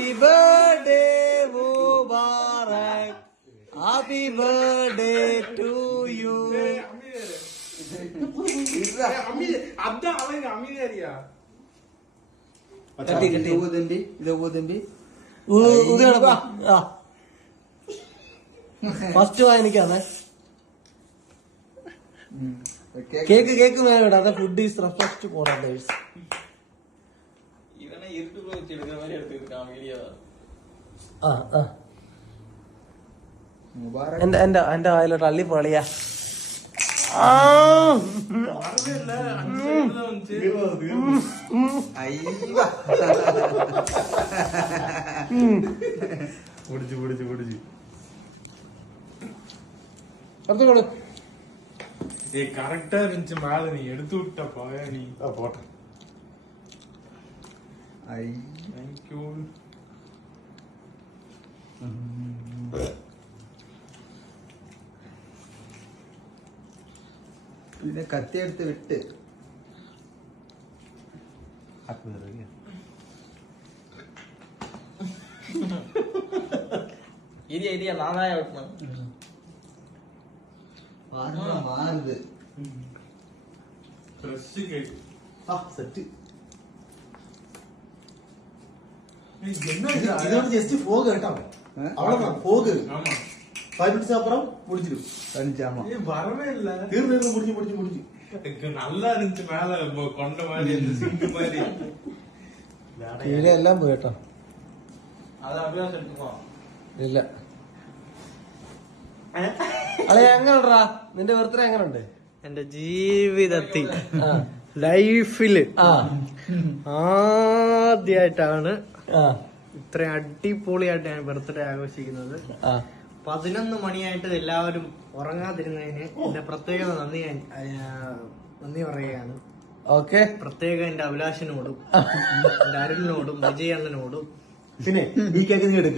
Happy birthday മുബാറക്, happy birthday to you. First വായനിക്കാണ് cake വേണ്ട. അത് food is reflect for others. എന്റെ വായിലോട്ട് അള്ളി പൊളിയാ. കറക്റ്റാ இருந்துச்சு மேல நீ எடுத்து விட்ட போயா நீ போட்ட. தேங்க்யூ. പിന്നെ കത്തി എടുത്ത് വിട്ട് Iriya Knanaya മാറുത് fresh cake set. இதோட ஜஸ்ட் போக கேட்டாங்க அவ்வளவுதான். போக 5 minutes அப்புறம் முடிஞ்சிடும். வரவே இல்ல. தீர்ந்து முடிஞ்சு நல்லா இருந்துச்சு மேல கொண்ட மாதிரி சிங்க் மாதிரி. എല്ലാം പോയി കേട്ടോ. അത് അഭ്യാസം എടുക്കുമോ? ഇല്ല. അളെ എങ്ങനെണ്ടാ നിന്റെ ബർത്ത്ഡേ എങ്ങനെയുണ്ട്? എന്റെ ജീവിതത്തിൽ ലൈഫില് ആദ്യമായിട്ടാണ് ഇത്രയും അടിപൊളിയായിട്ട് ഞാൻ ബർത്ത്ഡേ ആഘോഷിക്കുന്നത്. 11 മണിയായിട്ട് എല്ലാവരും ഉറങ്ങാതിരുന്നതിന് എന്റെ പ്രത്യേകത നന്ദി പറയുകയാണ്. ഓക്കെ. പ്രത്യേകം എന്റെ അഭിലാഷിനോടും എന്റെ അരുണിനോടും വിജയണ്ണനോടും. പിന്നെ ഈ കേക്ക് നീ എടുക്കും.